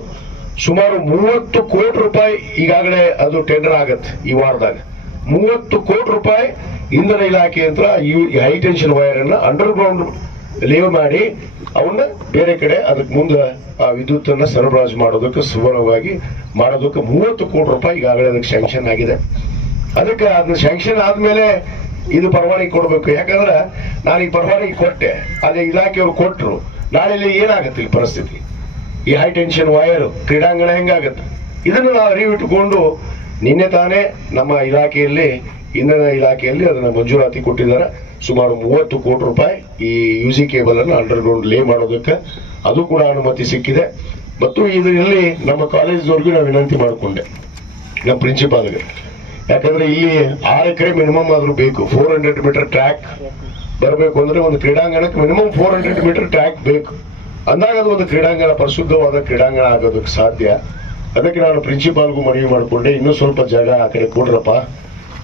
ಸುಮಾರು ಮೂವತ್ತು ಕೋಟಿ ರೂಪಾಯಿ ಈಗಾಗಲೇ ಅದು ಟೆಂಡರ್ ಆಗತ್ತೆ ಈ ವಾರದಾಗ. ಮೂವತ್ತು ಕೋಟಿ ರೂಪಾಯಿ ಇಂಧನ ಇಲಾಖೆ ಈ ಹೈ ಟೆನ್ಷನ್ ವೈರ್ ಅನ್ನ ಅಂಡರ್ ಗ್ರೌಂಡ್ ಲೇವ್ ಮಾಡಿ ಅವನ್ನ ಬೇರೆ ಕಡೆ ಅದಕ್ಕೆ ಮುಂದೆ ಆ ವಿದ್ಯುತ್ ಅನ್ನ ಸರಬರಾಜು ಮಾಡೋದಕ್ಕೆ ಸುಲಭವಾಗಿ ಮಾಡೋದಕ್ಕೆ ಮೂವತ್ತು ಕೋಟಿ ರೂಪಾಯಿ ಈಗಾಗಲೇ ಅದಕ್ಕೆ ಸ್ಯಾಂಕ್ಷನ್ ಆಗಿದೆ. ಅದಕ್ಕೆ ಅದನ್ನ ಸ್ಯಾಂಕ್ಷನ್ ಆದ್ಮೇಲೆ ಇದು ಪರವಾನಗಿ ಕೊಡ್ಬೇಕು. ಯಾಕಂದ್ರೆ ನಾನು ಈ ಪರವಾನಗಿ ಕೊಟ್ಟೆ. ಅದೇ ಇಲಾಖೆಯವರು ಕೊಟ್ಟರು ನಾಳೆ ಏನಾಗುತ್ತೆ ಈ ಪರಿಸ್ಥಿತಿ? ಈ ಹೈ ಟೆನ್ಷನ್ ವೈರ್ ಕ್ರೀಡಾಂಗಣ ಹೆಂಗಾಗತ್ತೆ? ಇದನ್ನು ನಾವು ಅರಿವಿಟ್ಟುಕೊಂಡು ನಿನ್ನೆ ತಾನೇ ನಮ್ಮ ಇಲಾಖೆಯಲ್ಲಿ, ಇಂಧನ ಇಲಾಖೆಯಲ್ಲಿ ಅದನ್ನು ಮಂಜೂರಾತಿ ಕೊಟ್ಟಿದ್ದಾರೆ. ಸುಮಾರು ಮೂವತ್ತು ಕೋಟಿ ರೂಪಾಯಿ ಈ ಯು ಜಿ ಕೇಬಲ್ ಅನ್ನು ಅಂಡರ್ ಗ್ರೌಂಡ್ ಲೇ ಮಾಡೋದಕ್ಕೆ ಅದು ಕೂಡ ಅನುಮತಿ ಸಿಕ್ಕಿದೆ. ಮತ್ತು ಇದರಲ್ಲಿ ನಮ್ಮ ಕಾಲೇಜ್ದವ್ರಿಗೂ ನಾವು ವಿನಂತಿ ಮಾಡಿಕೊಂಡೆ. ನಮ್ಮ ಪ್ರಿನ್ಸಿಪಾಲ್ಗೆ ಯಾಕಂದ್ರೆ ಇಲ್ಲಿ ಆರು ಎಕರೆ ಮಿನಿಮಮ್ ಆದರೂ ಬೇಕು. ಫೋರ್ ಹಂಡ್ರೆಡ್ ಮೀಟರ್ ಟ್ರ್ಯಾಕ್ ಬರಬೇಕು ಅಂದ್ರೆ ಒಂದು ಕ್ರೀಡಾಂಗಣಕ್ಕೆ minimum four hundred metre track ಬೇಕು. ಅಂದಾಗ ಅದು ಒಂದು ಕ್ರೀಡಾಂಗಣ, ಪರಿಶುದ್ಧವಾದ ಕ್ರೀಡಾಂಗಣ ಆಗೋದಕ್ಕೆ ಸಾಧ್ಯ. ಅದಕ್ಕೆ ನಾನು ಪ್ರಿನ್ಸಿಪಾಲ್ಗೂ ಮನವಿ ಮಾಡಿಕೊಂಡೆ, ಇನ್ನೂ ಸ್ವಲ್ಪ ಜಾಗ ಆ ಕಡೆ ಕೊಡ್ರಪ್ಪ.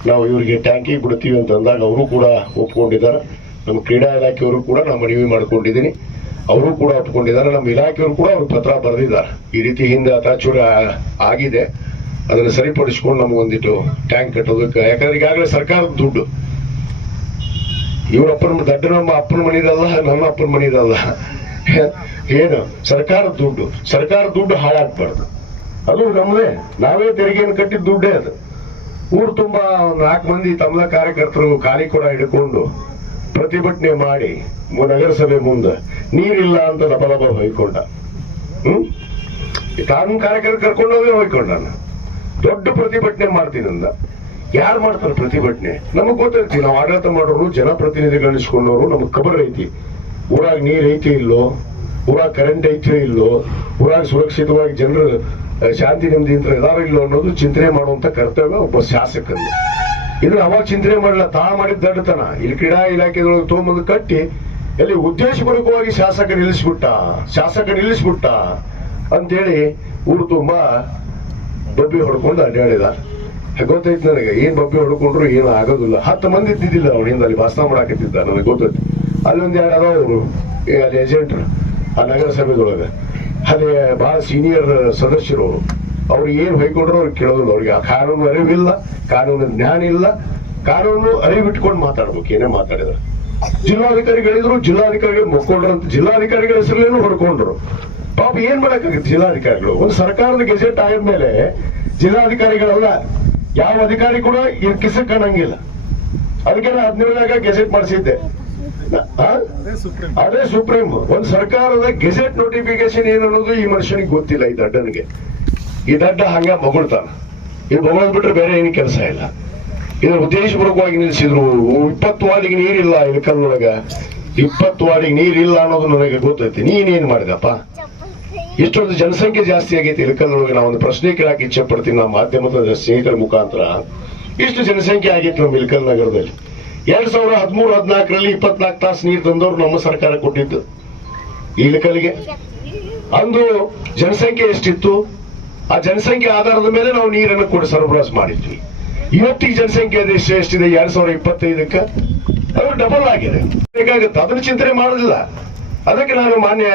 ನಾವು ಇವರಿಗೆ ಟ್ಯಾಂಕಿಗೆ ಬಿಡ್ತೀವಿ ಅಂತ ಅಂದಾಗ ಅವರು ಕೂಡ ಒಪ್ಕೊಂಡಿದ್ದಾರೆ. ನಮ್ಮ ಕ್ರೀಡಾ ಇಲಾಖೆಯವರು ಕೂಡ ನಾನು ಮನವಿ ಮಾಡ್ಕೊಂಡಿದ್ದೀನಿ. ಅವರು ಕೂಡ ಒಪ್ಕೊಂಡಿದ್ದಾರೆ. ನಮ್ಮ ಇಲಾಖೆಯವರು ಕೂಡ ಅವ್ರು ಪತ್ರ ಬರೆದಿದ್ದಾರೆ. ಈ ರೀತಿ ಹಿಂದೆ ಅತಾಚೂರ ಆಗಿದೆ. ಅದನ್ನು ಸರಿಪಡಿಸ್ಕೊಂಡು ನಮಗೊಂದಿಟ್ಟು ಟ್ಯಾಂಕ್ ಕಟ್ಟೋದಕ್ಕೆ. ಯಾಕಂದ್ರೆ ಈಗಾಗಲೇ ಸರ್ಕಾರದ ದುಡ್ಡು. ದಡ್ಡ ನಮ್ಮ ಅಪ್ಪನ ಮನಿದಲ್ಲ ನನ್ನ ಅಪ್ಪನ ಮನಿದಲ್ಲ ಏನು? ಸರ್ಕಾರದ ದುಡ್ಡು. ಸರ್ಕಾರ ದುಡ್ಡು ಹಾಳಾಗ್ಬಾರ್ದು. ಅದು ನಮ್ಮದೇ ನಾವೇ ತೆರಿಗೆಯನ್ನು ಕಟ್ಟಿದ ದುಡ್ಡೇ ಅದು. ಊರು ತುಂಬಾ ನಾಲ್ಕು ಮಂದಿ ತಮ್ಮದ ಕಾರ್ಯಕರ್ತರು ಖಾಲಿ ಕೂಡ ಹಿಡ್ಕೊಂಡು ಪ್ರತಿಭಟನೆ ಮಾಡಿ ನಗರಸಭೆ ಮುಂದೆ ನೀರಿಲ್ಲ ಅಂತ ಲಬ ಲಬ ಹೊಯ್ಕೊಂಡ. ಹ್ಮ್? ಕಾನೂನು ಕಾರ್ಯಕರ್ತ ಕರ್ಕೊಂಡೋಗಿ ಹೋಯ್ಕೊಂಡ ದೊಡ್ಡ ಪ್ರತಿಭಟನೆ ಮಾಡ್ತೀನಿ ಅಂದ. ಯಾರು ಮಾಡ್ತಾರೆ ಪ್ರತಿಭಟನೆ? ನಮಗ್ ಗೊತ್ತೈತಿ, ನಾವು ಆಡಳಿತ ಮಾಡೋರು ಜನಪ್ರತಿನಿಧಿಗಳು ಇಸ್ಕೊಂಡವರು ನಮಗ್ ಖಬರ್ ಐತಿ. ಊರಾಗ ನೀರ್ ಐತಿ ಇಲ್ಲೋ? ಊರಾಗ ಕರೆಂಟ್ ಐತಿ ಇಲ್ಲೋ? ಊರಾಗ ಸುರಕ್ಷಿತವಾಗಿ ಜನರು ಶಾಂತಿ ಶಾಂತಿ ನೆಮ್ಮದಿಯಿಂದ ಇದಾರ ಇಲ್ಲೋ ಅನ್ನೋದು ಚಿಂತನೆ ಮಾಡುವಂತ ಕರ್ತವ್ಯ ಒಬ್ಬ ಶಾಸಕಂದು. ಇದನ್ನ ಅವಾಗ ಚಿಂತನೆ ಮಾಡಲ್ಲ ತಾ ಮಾಡಿದ ದಡ್ಡತನ. ಇಲ್ಲಿ ಕ್ರೀಡಾ ಇಲಾಖೆದೊಳಗೆ ತೊಗೊಂಬಂದು ಕಟ್ಟಿ, ಎಲ್ಲಿ ಉದ್ದೇಶಪೂರ್ವಕವಾಗಿ ಶಾಸಕ ನಿಲ್ಲಿಸ್ಬಿಟ್ಟ. ಶಾಸಕ ನಿಲ್ಲಿಸ್ಬಿಟ್ಟ. ಅಂತೇಳಿ ಊರು ತುಂಬಾ ಡಬ್ಬಿ ಹೊಡ್ಕೊಂಡು ಅಡ್ಡಾಡಿದ ಗೊತ್ತೈತಿ ನನಗೆ. ಏನ್ ಬಬ್ಬಿ ಹೊಡ್ಕೊಂಡ್ರು ಏನು ಆಗೋದಿಲ್ಲ. ಹತ್ತು ಮಂದಿ ಇದ್ದಿದ್ದಿಲ್ಲ ಅವ್ರ, ಹಿಂದೆ ಅಲ್ಲಿ ಭಾಷಣ ಮಾಡಾಕತ್ತಿದ್ದ ನನಗೆ ಗೊತ್ತೈತಿ. ಅಲ್ಲೊಂದು ಎರಡು ಅದಾವ ಅವರು ಅಲ್ಲಿ ಏಜೆಂಟ್ ಆ ನಗರಸಭೆದೊಳಗೆ. ಅಲ್ಲಿ ಬಹಳ ಸೀನಿಯರ್ ಸದಸ್ಯರು ಅವರು. ಅವ್ರು ಏನ್ ಹೊಯ್ಕೊಂಡ್ರು ಅವ್ರು ಕೇಳೋದಿಲ್ಲ. ಅವ್ರಿಗೆ ಆ ಕಾನೂನು ಅರಿವಿಲ್ಲ, ಕಾನೂನು ಜ್ಞಾನ ಇಲ್ಲ. ಕಾನೂನು ಅರಿವಿಟ್ಕೊಂಡು ಮಾತಾಡ್ಬೇಕು, ಏನೇ ಮಾತಾಡಿದ್ರು. ಜಿಲ್ಲಾಧಿಕಾರಿಗಳಿದ್ರು, ಜಿಲ್ಲಾಧಿಕಾರಿಗಳು ಮುಕ್ಕೊಂಡ್ರು ಅಂತ. ಜಿಲ್ಲಾಧಿಕಾರಿಗಳ ಹೆಸರಲ್ಲೇನು ಹೊಡ್ಕೊಂಡ್ರು. ಪಾಪ ಏನ್ ಮಾಡಕ್ಕಾಗತ್ತೆ ಜಿಲ್ಲಾಧಿಕಾರಿಗಳು? ಒಂದು ಸರ್ಕಾರದ ಗೆಜೆಟ್ ಆದ್ಮೇಲೆ ಜಿಲ್ಲಾಧಿಕಾರಿಗಳಲ್ಲ ಯಾವ ಅಧಿಕಾರಿ ಕೂಡ ಕಿಸ ಕಾಣಂಗಿಲ್ಲ. ಅದಕ್ಕೆ ನಾನು ಹದಿನೇಳಾಗ ಗೆಜೆಟ್ ಮಾಡಿಸಿದ್ದೆ? ಅದೇ ಸುಪ್ರೀಂ. ಒಂದ್ ಸರ್ಕಾರದ ಗೆಜೆಟ್ ನೋಟಿಫಿಕೇಶನ್ ಏನು ಅನ್ನೋದು ಈ ಮನುಷ್ಯನಿಗೆ ಗೊತ್ತಿಲ್ಲ ಈ ದಡ್ಡನಿಗೆ. ಈ ದಡ್ಡ ಹಂಗ ಮಗುಳ್ತಾನ. ಇದು ಮಗಳದ್ ಬಿಟ್ರೆ ಬೇರೆ ಏನು ಕೆಲಸ ಇಲ್ಲ. ಇದನ್ನ ಉದ್ದೇಶಪೂರ್ವಕವಾಗಿ ನಿಲ್ಸಿದ್ರು. ಇಪ್ಪತ್ತು ವಾರಿಗೆ ನೀರಿಲ್ಲ ಇಳಕಲ್ನೊಳಗ ಇಪ್ಪತ್ತು ವಾರಿಗೆ ನೀರಿಲ್ಲ ಅನ್ನೋದು ನನಗೆ ಗೊತ್ತೈತಿ. ನೀನೇನ್ ಮಾಡಿದಪ್ಪ? ಇಷ್ಟೊಂದು ಜನಸಂಖ್ಯೆ ಜಾಸ್ತಿ ಆಗೈತಿ ಇಳಕಲ್ನೊಳಗೆ ನಾವು ಒಂದು ಪ್ರಶ್ನೆ ಕೇಳಕ್ಕೆ ಇಚ್ಛೆ ಪಡ್ತೀನಿ. ನಮ್ಮ ಮಾಧ್ಯಮದ ಸ್ನೇಹಿತರ ಮುಖಾಂತರ ಇಷ್ಟು ಜನಸಂಖ್ಯೆ ಆಗೈತಿ ನಮ್ಮ ಇಳಕಲ್ ನಗರದಲ್ಲಿ. ಎರಡ್ ಸಾವಿರ ಹದಿಮೂರು, ಹದಿನಾಲ್ಕರಲ್ಲಿ ಇಪ್ಪತ್ನಾಲ್ಕು ತಾಸು ನೀರು ತಂದವರು ನಮ್ಮ ಸರ್ಕಾರ ಕೊಟ್ಟಿದ್ದು ಇಳಕಲ್ಗೆ. ಅಂದು ಜನಸಂಖ್ಯೆ ಎಷ್ಟಿತ್ತು? ಆ ಜನಸಂಖ್ಯೆ ಆಧಾರದ ಮೇಲೆ ನಾವು ನೀರನ್ನು ಕೂಡ ಸರಬರಾಜು ಮಾಡಿದ್ವಿ. ಇವತ್ತಿಗೆ ಜನಸಂಖ್ಯೆ ಎಷ್ಟು ಎಷ್ಟಿದೆ ಎರಡ್ ಸಾವಿರ ಇಪ್ಪತ್ತೈದಕ್ಕೆ. ಅದು ಡಬಲ್ ಆಗಿದೆ. ಬೇಕಾಗುತ್ತೆ. ಅದನ್ನ ಚಿಂತನೆ ಮಾಡೋದಿಲ್ಲ. ಅದಕ್ಕೆ ನಾನು ಮಾನ್ಯ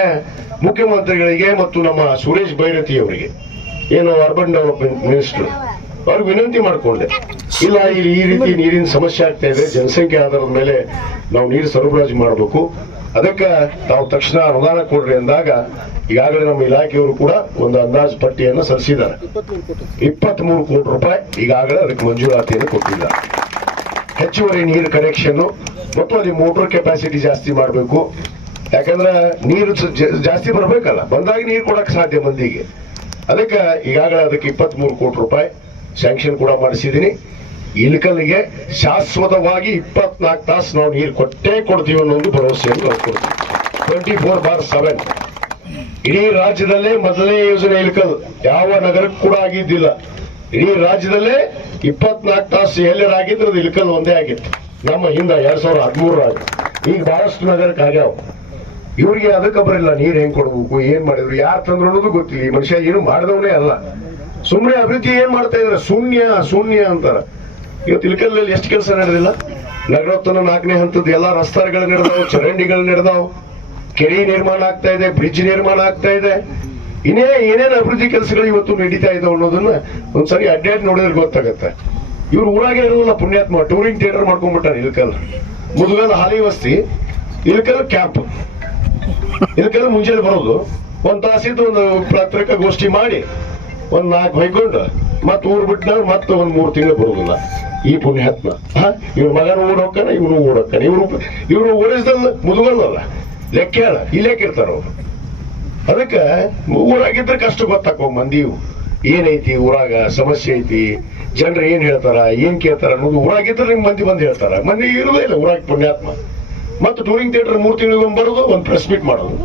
ಮುಖ್ಯಮಂತ್ರಿಗಳಿಗೆ ಮತ್ತು ನಮ್ಮ ಸುರೇಶ್ ಭೈರತಿ ಅವರಿಗೆ, ಏನು ಅರ್ಬನ್ ಡೆವಲಪ್ಮೆಂಟ್ ಮಿನಿಸ್ಟರ್ ಅವ್ರಿಗೆ ವಿನಂತಿ ಮಾಡಿಕೊಂಡೆ. ಇಲ್ಲ ಇಲ್ಲಿ ಈ ರೀತಿ ನೀರಿನ ಸಮಸ್ಯೆ ಆಗ್ತಾ ಇದೆ, ಜನಸಂಖ್ಯೆ ಆಧಾರದ ಮೇಲೆ ನಾವು ನೀರು ಸರಬರಾಜು ಮಾಡಬೇಕು. ಅದಕ್ಕೆ ತಾವು ತಕ್ಷಣ ಅನುದಾನ ಕೊಡ್ರಿ ಅಂದಾಗ ಈಗಾಗಲೇ ನಮ್ಮ ಇಲಾಖೆಯವರು ಕೂಡ ಒಂದು ಅಂದಾಜು ಪಟ್ಟಿಯನ್ನು ಸಲ್ಲಿಸಿದ್ದಾರೆ. ಇಪ್ಪತ್ತ್ ಮೂರು ಕೋಟಿ ರೂಪಾಯಿ ಈಗಾಗಲೇ ಅದಕ್ಕೆ ಮಂಜೂರಾತಿಯನ್ನು ಕೊಟ್ಟಿದ್ದಾರೆ. ಹೆಚ್ಚುವರಿ ನೀರು ಕನೆಕ್ಷನ್ ಮತ್ತು ಅಲ್ಲಿ ಮೋಟರ್ ಕೆಪಾಸಿಟಿ ಜಾಸ್ತಿ ಮಾಡಬೇಕು. ಯಾಕಂದ್ರೆ ನೀರು ಜಾಸ್ತಿ ಬರಬೇಕಲ್ಲ, ಬಂದಾಗ ನೀರು ಕೊಡಕ್ ಸಾಧ್ಯ ಮಂದಿಗೆ. ಅದಕ್ಕೆ ಈಗಾಗಲೇ ಅದಕ್ಕೆ ಇಪ್ಪತ್ತ್ ಮೂರು ಕೋಟಿ ರೂಪಾಯಿ ಸ್ಯಾಂಕ್ಷನ್ ಕೂಡ ಮಾಡಿಸಿದೀನಿ ಇಲ್ಕಲ್ಗೆ ಶಾಶ್ವತವಾಗಿ ಇಪ್ಪತ್ನಾಲ್ಕು ತಾಸು ನಾವು ನೀರು ಕೊಟ್ಟೇ ಕೊಡ್ತೀವಿ ಅನ್ನೋ ಒಂದು ಭರವಸೆಯನ್ನು ನಾವು ಕೊಡ್ತೀವಿ. ಟ್ವೆಂಟಿ ಫೋರ್ ಬಾರ್ ಸೆವೆನ್ ಇಡೀ ರಾಜ್ಯದಲ್ಲೇ ಮೊದಲನೇ ಯೋಜನೆ ಇಲ್ಕಲ್ ಯಾವ ನಗರಕ್ಕೂ ಕೂಡ ಆಗಿದ್ದಿಲ್ಲ. ಇಡೀ ರಾಜ್ಯದಲ್ಲೇ ಇಪ್ಪತ್ನಾಲ್ಕು ತಾಸು ಎಲ್ಲರಾಗಿದ್ರೆ ಅದು ಇಲ್ಕಲ್ ಒಂದೇ ಆಗಿತ್ತು. ನಮ್ಮ ಹಿಂದೆ ಎರಡ್ ಸಾವಿರದ ಹದಿಮೂರರಾಗ. ಈಗ ಬಹಳಷ್ಟು ನಗರಕ್ಕೆ ಆಗ್ಯಾವ. ಇವ್ರಿಗೆ ಅದಕ್ಕೆ ಬರಲಿಲ್ಲ ನೀರ್ ಹೆಂಗ್ ಕೊಡ್ಬೇಕು, ಏನ್ ಮಾಡಿದ್ರು, ಯಾರು ತಂದ್ರು ಅನ್ನೋದು ಗೊತ್ತಿಲ್ಲ. ಈ ಮನುಷ್ಯ ಏನು ಮಾಡಿದವನೇ ಅಲ್ಲ. ಸುಮ್ಮನೆ ಅಭಿವೃದ್ಧಿ ಏನ್ ಮಾಡ್ತಾ ಇದ್ರೆ? ಶೂನ್ಯ ಶೂನ್ಯ ಅಂತಾರ. ಇವತ್ತು ಇಲ್ಕಲ್ಲಲ್ಲಿ ಎಷ್ಟು ಕೆಲಸ ನಡೆದಿಲ್ಲ? ನಗರೋತ್ತರ ನಾಲ್ಕನೇ ಹಂತದ ಎಲ್ಲಾ ರಸ್ತೆಗಳು ನಡೆದಾವು, ಚರಂಡಿಗಳು ನಡೆದಾವು. ಕೆರೆ ನಿರ್ಮಾಣ ಆಗ್ತಾ ಇದೆ, ಬ್ರಿಡ್ಜ್ ನಿರ್ಮಾಣ ಆಗ್ತಾ ಇದೆ. ಇನ್ನೇ ಏನೇನು ಅಭಿವೃದ್ಧಿ ಕೆಲಸಗಳು ಇವತ್ತು ನಡೀತಾ ಇದಾವೆ ಅನ್ನೋದನ್ನ ಒಂದ್ಸರಿ ಅಡ್ಡಾಡಿ ನೋಡಿದ್ರೆ ಗೊತ್ತಾಗತ್ತೆ. ಇವ್ರು ಊರಾಗೆ ಇರೋಲ್ಲ ಪುಣ್ಯಾತ್ಮ, ಟೂರಿಂಗ್ ಥಿಯೇಟರ್ ಮಾಡ್ಕೊಂಡ್ಬಿಟ್ಟಾರೆ ಇಲ್ಕಲ್. ಮುದುಗಲ್ ಹಾಲಿ ವಸ್ತಿ, ಇಲ್ಕಲ್ ಕ್ಯಾಂಪ್. ಇದಕ್ಕೆಲ್ಲ ಮುಂಜಾನೆ ಬರೋದು. ಒಂದ್ ತಾಸಿದ್ದು ಒಂದು ಪತ್ರಿಕಾಗೋಷ್ಠಿ ಮಾಡಿ ಒಂದ್ ನಾಲ್ಕು ಹೊಯ್ಕೊಂಡು ಮತ್ತೆ ಊರ್ ಬಿಟ್ಟಾಗ ಮತ್ತೆ ಒಂದ್ ಮೂರ್ ತಿಂಗಳು ಬರೋದಿಲ್ಲ. ಈ ಪುಣ್ಯಾತ್ಮ. ಹಾ? ಇವ್ರ ಮಗನ ಓಡೋಕ್ಕಾನ ಇವನು ಓಡೋಕ್ಕನ ಇವ್ರು ಇವ್ರು ಓಡಿಸ್ದಲ್ಲ ಮುದುಗಲ್ಲಲ್ಲ? ಲೆಕ್ಕ ಹೇಳ ಇರ್ತಾರ ಅವ್ರು. ಅದಕ್ಕ ಊರಾಗಿದ್ರೆ ಕಷ್ಟ ಗೊತ್ತಾಕೋ ಮಂದಿ ಏನೈತಿ ಊರಾಗ ಸಮಸ್ಯೆ ಐತಿ? ಜನರು ಏನ್ ಹೇಳ್ತಾರ, ಏನ್ ಕೇಳ್ತಾರ ಅನ್ನೋದು ಊರಾಗಿದ್ರೆ ನಿಮ್ ಮಂದಿ ಬಂದು ಹೇಳ್ತಾರ. ಮಂದಿ ಇರುದೇ ಇಲ್ಲ ಊರಾಗ ಪುಣ್ಯಾತ್ಮ. ಮತ್ತು ಟೂರಿಂಗ್ ಥಿಯೇಟರ್ ಮೂರು ತಿಂಗಳಿಗೊಂದು ಬರೋದು, ಒಂದು ಪ್ರೆಸ್ ಮೀಟ್ ಮಾಡೋದು.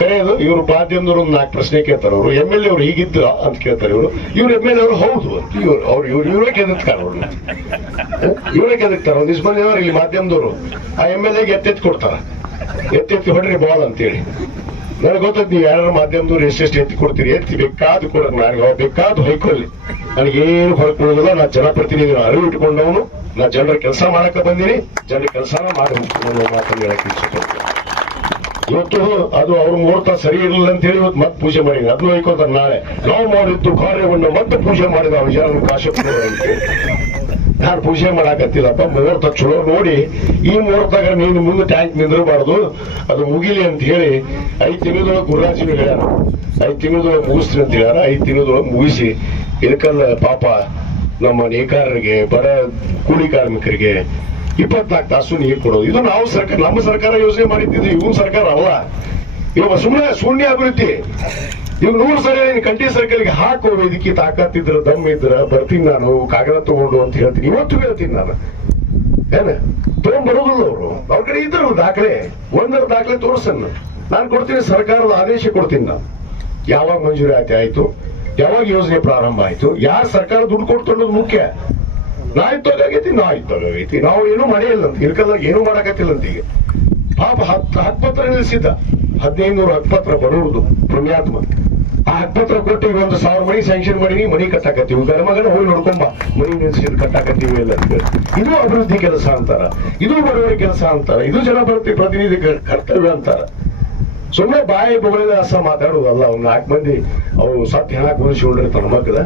ಕರೆಯೋದು, ಇವರು ಪಾದ್ಯಂದ್ರು ಒಂದು ನಾಲ್ಕು ಪ್ರಶ್ನೆ ಕೇಳ್ತಾರೆ ಅವರು ಎಂ ಎಲ್ ಎ ಅವ್ರು ಹೀಗಿದ್ದ ಅಂತ ಕೇಳ್ತಾರೆ ಇವರು. ಇವ್ರು ಎಂ ಎಲ್ ಎ ಅವರು ಹೌದು ಇವ್ರು, ಅವ್ರು, ಇವ್ರು, ಇವರೇ ಕೆದಕ್ತಾರೆ ಅವ್ರನ್ನ ಇವರೇ ಕೆದಕ್ತಾರೆ ಒಂದಿಷ್ಟು ಮಂದಿ ಇಲ್ಲಿ ಮಾಧ್ಯಮದವರು. ಆ ಎಂ ಎಲ್ ಎಗೆ ಎತ್ತೆತ್ತು ಕೊಡ್ತಾರ. ಎತ್ತೆತ್ತಿ ಹೊಡ್ರಿ ಬಾಲ್ ಅಂತೇಳಿ. ನನಗೆ ಗೊತ್ತದ ನೀವು ಯಾರ ಮಾಧ್ಯಮದವ್ರು ಎಷ್ಟೆಷ್ಟು ಎತ್ತಿ ಕೊಡ್ತೀರಿ, ಎತ್ತಿ ಬೇಕಾದ ಕೊಡ ನನಗೆ ಬೇಕಾದ ಹೊಯ್ಕೊಳ್ಳಿ ನನಗೇನು ಹೊರಗೆ ನಾ ಜನಪ್ರತಿನಿಧಿ ಅರಿವು ಇಟ್ಕೊಂಡವನು. ನಾ ಜನರ ಕೆಲಸ ಮಾಡಕ ಬಂದೀನಿ, ಜನರ ಕೆಲಸನ ಮಾಡಿ ಅನ್ನೋ ಮಾತನ್ನು ಇಷ್ಟಪಡ್ತೀನಿ ಇವತ್ತು ಅದು ಅವ್ರ ಮುಹೂರ್ತ ಸರಿ ಇರಲಿಲ್ಲ ಅಂತ ಹೇಳಿ ಇವತ್ತು ಮತ್ತೆ ಪೂಜೆ ಮಾಡಿ ಅದು ಹೊಯ್ಕೋತಾರೆ ನಾಳೆ ನಾವು ಮಾಡಿದ್ದು ಕಾರ್ಯವನ್ನು ಮತ್ತೆ ಪೂಜೆ ಮಾಡಿದ ವಿಚಾರ ಕಾಶಪ್ಪ ಅಂತೇಳಿ ನಾನು ಪೂಜೆ ಮಾಡಾಕತ್ತಿಲ್ಲಪ್ಪ ಮುಹೂರ್ತ ಚಲೋ ನೋಡಿ. ಈ ಮುಹೂರ್ತಾಗ ನೀನು ಮುಂದೆ ಟ್ಯಾಂಕ್ ನಿಂದಿರಬಾರ್ದು. ಅದು ಮುಗಿಲಿ ಅಂತ ಹೇಳಿ ಐದು ತಿಂಗಳದೊಳಗೆ ಗುರುರಾಜಿನ ಹೇಳ್ಯಾರ. ಐದು ತಿಂಗಳದೊಳಗೆ ಮುಗಿಸ್ತೀನಿ ಅಂತ ಹೇಳ್ಯಾರ. ಐದು ತಿಂಗಳದೊಳಗೆ ಮುಗಿಸಿ ಇದಕ್ಕಲ್ಲ ಪಾಪ ನಮ್ಮ ನೇಕಾರರಿಗೆ, ಬಡ ಕೂಲಿ ಕಾರ್ಮಿಕರಿಗೆ ಇಪ್ಪತ್ನಾಲ್ಕು ತಾಸು ನೀರು ಕೊಡೋದು. ಇದು ನಾವು ಸರ್ಕಾರ, ನಮ್ಮ ಸರ್ಕಾರ ಯೋಜನೆ ಮಾಡಿದ್ದು ಇವನ್ ಸರ್ಕಾರ ಅಲ್ಲ. ಇವಾಗ ಸುಮ್ಮನೆ ಶೂನ್ಯ ಅಭಿವೃದ್ಧಿ. ಇವ್ ನೂರು ಸರಿ ನೀನು ಕಂಟಿ ಸರ್ಕಲ್ಗೆ ಹಾಕೋ ಇದಕ್ಕೆ ತಾಕತ್ತಿದ್ರ, ದಮ್ ಇದ್ರ, ಬರ್ತೀನಿ ನಾನು, ಕಾಗದ ತಗೊಂಡು ಅಂತ ಹೇಳ್ತೀನಿ. ಇವತ್ತು ಹೇಳ್ತೀನಿ ನಾನು. ಏನ? ತಗೊಂಡ್ ಬರೋದಿಲ್ಲ ಅವರು. ಅವ್ರ ಕಡೆ ಇದ್ರು ದಾಖಲೆ. ಒಂದರ ದಾಖಲೆ ತೋರಿಸನ್ನು ನಾನು. ಕೊಡ್ತೀನಿ, ಸರ್ಕಾರದ ಆದೇಶ ಕೊಡ್ತೀನಿ ನಾನು. ಯಾವಾಗ ಮಂಜೂರಾತಿ ಆಯ್ತು ಯಾವಾಗ ಯೋಜನೆ ಪ್ರಾರಂಭ ಆಯ್ತು. ಯಾರು ಸರ್ಕಾರ ದುಡ್ಡು ಕೊಡ್ತು ಮುಖ್ಯ? ನಾ ಇತ್ತೋಗಾಗೈತಿ ನಾ ಇತ್ತೋಗಾಗೈತಿ ನಾವು ಏನೂ ಮಾಡಿಲ್ಲ ಅಂತ ಇಲ್ಕಲ್ಲ, ಏನೂ ಮಾಡಕತ್ತಿಲ್ಲ ಅಂತ ಈಗ. ಪಾಪ ಹತ್ತು ಹಕ್ಪತ್ರ ನಿಲ್ಲಿಸಿದ್ದ ಹದಿನೈದು ನೂರು ಹಕ್ಪತ್ರ ಬರೋದು ಪುಣ್ಯಾತ್ಮ. ಆ ಹಕ್ಪತ್ರ ಕೊಟ್ಟು ಒಂದು ಸಾವಿರ ಮನಿ ಸ್ಯಾಂಕ್ಷನ್ ಮಾಡೀನಿ, ಮನಿ ಕಟ್ಟಾಕತ್ತೀವಿ. ಗರ್ಮಗನ ಮಗನ ಹೋಗಿ ನೋಡ್ಕೊಂಬ ಮನಿ ನಿಲ್ಸಿದ್ ಕಟ್ಟಾಕತ್ತೀವಿ ಎಲ್ಲ ಇದು ಅಭಿವೃದ್ಧಿ ಕೆಲಸ ಅಂತಾರ. ಇದು ಬಡವರ ಕೆಲಸ ಅಂತಾರ. ಇದು ಜನಪ್ರತಿ ಪ್ರತಿನಿಧಿ ಕರ್ತವ್ಯ ಅಂತಾರ. ಸುಮ್ಮನೆ ಬಾಯಿ ಬೊಗಳಿದ ಅಸ ಮಾತಾಡುವುದಲ್ಲ ಅವ್ನು ನಾಲ್ಕು ಮಂದಿ ಅವ್ರು ಸತ್ತು ಹೆಣ ತನ್ನ ಮಗದ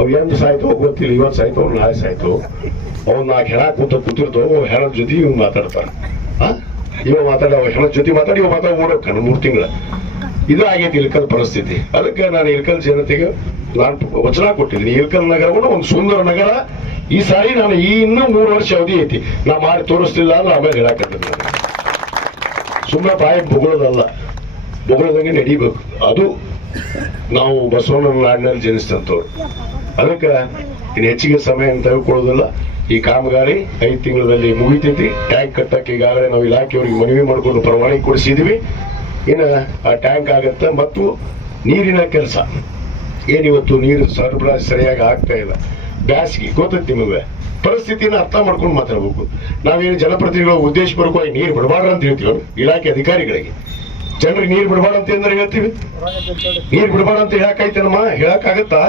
ಅವ್ ಎಂದು ಸಾಯ್ತು ಗೊತ್ತಿಲ್ಲ. ಇವತ್ತು ಸಾಯ್ತು ಅವ್ರು ನಾಳೆ ಸಾಯ್ತು. ಅವ್ನು ನಾಲ್ಕು ಹೆಣ ಕೂತ ಕೂತಿರ್ತವ ಹೆಣದ ಜೊತೆ ಇವ್ ಮಾತಾಡ್ತಾರ? ಇವ ಮಾತಾಡ ಅವ ಹೆಣ ಜೊತೆ ಮಾತಾಡಿ, ಇವ ಮಾತಾಡ ಓಡೋಕ್ಕಣ ಮೂರು ತಿಂಗಳ. ಇದು ಆಗೈತಿ ಇಲ್ಕಲ್ ಪರಿಸ್ಥಿತಿ. ಅದಕ್ಕೆ ನಾನು ಇಲ್ಕಲ್ ಜನತೆಗೆ ನಾನು ವಚನ ಕೊಟ್ಟಿದ್ದೀನಿ. ಇಲ್ಕಲ್ ನಗರವನ್ನು ಒಂದು ಸುಂದರ ನಗರ. ಈ ಸಾರಿ ನಾನು ಈ ಇನ್ನೂ ಮೂರು ವರ್ಷ ಅವಧಿ ಐತಿ. ನಾ ಮಾಡಿ ತೋರಿಸ್ಲಿಲ್ಲ ಅಂದ್ರೆ ಆಮೇಲೆ ಹೇಳಕತ್ತಿದ್ದೆ. ಸುಮ್ಮನೆ ಬಾಯಿ ಬೊಗಳೋದಲ್ಲ. ಬೊಗಳದಂಗೆ ನಡಿಬೇಕು. ಅದು ನಾವು ಬಸವಣ್ಣನ ನಾಡಿನಲ್ಲಿ ಜನಿಸಿದಂಥವ್ರು. ಅದಕ್ಕೆ ಇನ್ನು ಹೆಚ್ಚಿಗೆ ಸಮಯ ಅಂತ ತೆಗೆದುಕೊಳ್ಳೋದಿಲ್ಲ ಈ ಕಾಮಗಾರಿ ಐದು ತಿಂಗಳಲ್ಲಿ ಮುಗಿತೈತಿ. ಟ್ಯಾಂಕ್ ಕಟ್ಟಕ್ಕೆ ಈಗಾಗಲೇ ನಾವು ಇಲಾಖೆಯವರಿಗೆ ಮನವಿ ಮಾಡಿಕೊಂಡು ಪರವಾನಗಿ ಕೊಡಿಸಿದ್ವಿ ಆ ಟ್ಯಾಂಕ್ ಆಗುತ್ತೆ ಮತ್ತು ನೀರಿನ ಕೆಲಸ. ಏನಿವತ್ತು ನೀರು ಸರಬರಾಜು ಸರಿಯಾಗಿ ಆಗ್ತಾ ಇಲ್ಲ. ಬ್ಯಾಸಿಗೆ, ಗೊತ್ತೈತಿ ನಿಮಗೆ? ಪರಿಸ್ಥಿತಿನ ಅರ್ಥ ಮಾಡ್ಕೊಂಡು ಮಾತಾಡ್ಬೇಕು. ನಾವೇನು ಜನಪ್ರತಿನಿಧಿಗಳ ಉದ್ದೇಶಪೂರ್ವಕವಾಗಿ ನೀರು ಬಿಡಬಾರ ಅಂತ ಹೇಳ್ತೀವಿ ಇಲಾಖೆ ಅಧಿಕಾರಿಗಳಿಗೆ. ಜನರಿಗೆ ನೀರು ಬಿಡಬಾರ ಅಂತ ಏನಾರು ಹೇಳ್ತೀವಿ? ನೀರು ಬಿಡಬಾರ ಅಂತ ಹೇಳಕ್ಕಾಯ್ತೇನಮ್ಮ? ಹೇಳಕ್ಕಾಗತ್ತಾ?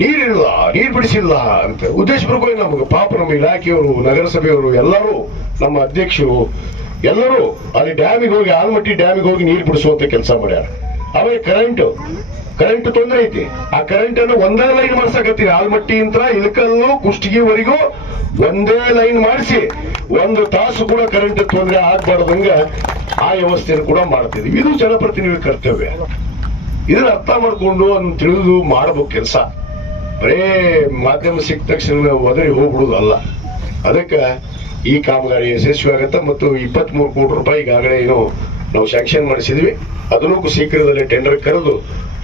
ನೀರಿಲ್ಲ, ನೀರು ಬಿಡಿಸಿಲ್ಲ ಅಂತ. ಉದ್ದೇಶಪೂರ್ವಕವಾಗಿ ನಮಗೆ ಪಾಪ ನಮ್ಮ ಇಲಾಖೆಯವರು, ನಗರಸಭೆಯವರು ಎಲ್ಲರೂ ನಮ್ಮ ಅಧ್ಯಕ್ಷರು ಎಲ್ಲರೂ ಅಲ್ಲಿ ಡ್ಯಾಮಿಗೆ ಹೋಗಿ ಆಲ್ಮಟ್ಟಿ ಡ್ಯಾಮಿಗೆ ಹೋಗಿ ನೀರು ಬಿಡಿಸುವಂತ ಕೆಲಸ ಮಾಡ್ಯಾರ. ಅವೇ ಕರೆಂಟ್ ಕರೆಂಟ್ ತೊಂದರೆ ಐತಿ. ಆ ಕರೆಂಟ್ ಅನ್ನು ಒಂದೇ ಲೈನ್ ಮಾಡ್ಸಕತ್ತೀವಿ. ಆಲ್ಮಟ್ಟಿ ಇಂತ್ರ ಇಳಕಲ್ಲು, ಕುಷ್ಟಗಿವರೆಗೂ ಒಂದೇ ಲೈನ್ ಮಾಡಿಸಿ, ಒಂದು ತಾಸು ಕೂಡ ಕರೆಂಟ್ ತೊಂದರೆ ಆಗ್ಬಾರ್ದಂಗ ಆ ವ್ಯವಸ್ಥೆಯನ್ನು ಕೂಡ ಮಾಡ್ತಿದ್ವಿ. ಇದು ಜನಪ್ರತಿನಿಧಿ ಕರ್ತವ್ಯ. ಇದನ್ನ ಅರ್ಥ ಮಾಡ್ಕೊಂಡು ಅದನ್ನ ತಿಳಿದು ಮಾಡಬೇಕು ಕೆಲಸ. ಬರೇ ಮಾಧ್ಯಮ ಸಿಕ್ಕ ತಕ್ಷಣ ಒದರಿ ಹೋಗ್ಬಿಡುದಲ್ಲ. ಅದಕ್ಕೆ ಈ ಕಾಮಗಾರಿ ಯಶಸ್ವಿ ಆಗತ್ತೆ ಮತ್ತು ಇಪ್ಪತ್ತ್ ಮೂರು ಕೋಟಿ ರೂಪಾಯಿ ಈಗಾಗಲೇ ಏನು ನಾವು ಸ್ಯಾಂಕ್ಷನ್ ಮಾಡಿಸಿದ್ವಿ. ಅದನ್ನು ಶೀಘ್ರದಲ್ಲೇ ಟೆಂಡರ್ ಕರೆದು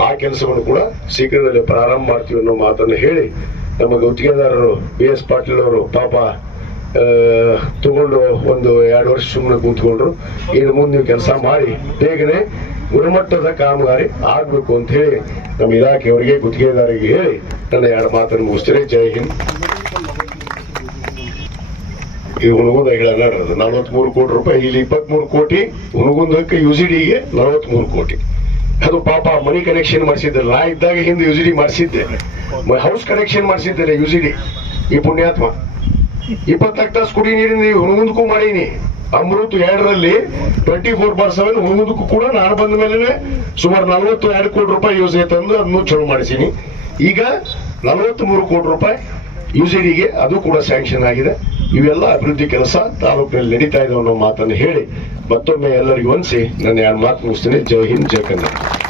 ಆ ಕೆಲಸವನ್ನು ಕೂಡ ಶೀಘ್ರದಲ್ಲೇ ಪ್ರಾರಂಭ ಮಾಡ್ತೀವಿ ಅನ್ನೋ ಮಾತನ್ನು ಹೇಳಿ ನಮ್ಮ ಗುತ್ತಿಗೆದಾರರು ಬಿ ಎಸ್ ಪಾಟೀಲ್ ಅವರು ಪಾಪ ತಗೊಂಡು ಒಂದು ಎರಡು ವರ್ಷ ಸುಮ್ಮನೆ ಕೂತ್ಕೊಂಡ್ರು. ಇನ್ನು ಮುಂದೆ ನೀವು ಕೆಲಸ ಮಾಡಿ, ಬೇಗನೆ ಗುಣಮಟ್ಟದ ಕಾಮಗಾರಿ ಆಗ್ಬೇಕು ಅಂತ ಹೇಳಿ ನಮ್ಮ ಇಲಾಖೆಯವರಿಗೆ, ಗುತ್ತಿಗೆದಾರರಿಗೆ ಹೇಳಿ ನನ್ನ ಎರಡು ಮಾತನ್ನು ಮುಗಿಸ್ತೀನಿ. ಜೈ ಹಿಂದ್. ಇದು ಹುಣಗುಂದ ಹೇಳೋದು ನಲವತ್ಮೂರು ಕೋಟಿ ರೂಪಾಯಿ, ಇಲ್ಲಿ ಇಪ್ಪತ್ಮೂರು ಕೋಟಿ, ಹುಣಗುಂದಕ್ಕೆ ಯು ಸಿ ಡಿಗೆ ನಲವತ್ಮೂರು ಕೋಟಿ. ಅದು ಪಾಪ ಮನಿ ಕನೆಕ್ಷನ್ ಮಾಡಿಸಿದ್ದೆ. ನಾ ಇದ್ದಾಗ ಹಿಂದೆ ಯು ಸಿ ಡಿ ಮಾಡಿಸಿದ್ದೆ. ಹೌಸ್ ಕನೆಕ್ಷನ್ ಮಾಡಿಸಿದ್ದೇನೆ ಯು ಈ ಪುಣ್ಯಾತ್ಮ. ಇಪ್ಪತ್ನಾಲ್ಕು ತಾಸು ಕುಡಿ ನೀರಿನ ಹುಣಗುಂದಕ್ಕೂ ಮಾಡೀನಿ. ಅಮೃತ್ ಎರಡರಲ್ಲಿ ಟ್ವೆಂಟಿ ಫೋರ್ ಬಾರ್ ಸೆವೆನ್ ಹುಣಗುಂದಕ್ಕೂ ಕೂಡ ನಾನು ಬಂದ ಮೇಲೆ ಸುಮಾರು ನಲವತ್ತು ಎರಡು ಕೋಟಿ ರೂಪಾಯಿ ಯೋಜನೆ ತಂದು ಅದನ್ನು ಚಲೋ ಮಾಡಿಸೀನಿ. ಈಗ ನಲವತ್ತ್ ಮೂರು ಕೋಟಿ ರೂಪಾಯಿ ಯುಜಿಡಿಗೆ ಅದು ಕೂಡ ಸ್ಯಾಂಕ್ಷನ್ ಆಗಿದೆ. ಇವೆಲ್ಲ ಅಭಿವೃದ್ಧಿ ಕೆಲಸ ತಾಲೂಕಿನಲ್ಲಿ ನಡೀತಾ ಇದೆ ಅನ್ನೋ ಮಾತನ್ನು ಹೇಳಿ ಮತ್ತೊಮ್ಮೆ ಎಲ್ಲರಿಗೂ ಹೊಂದಿಸಿ ನನ್ನ ಎರಡು ಮಾತು ಮುಗಿಸ್ತೀನಿ. ಜೈ ಹಿಂದ್, ಜೈ ಕನ್ನಡ.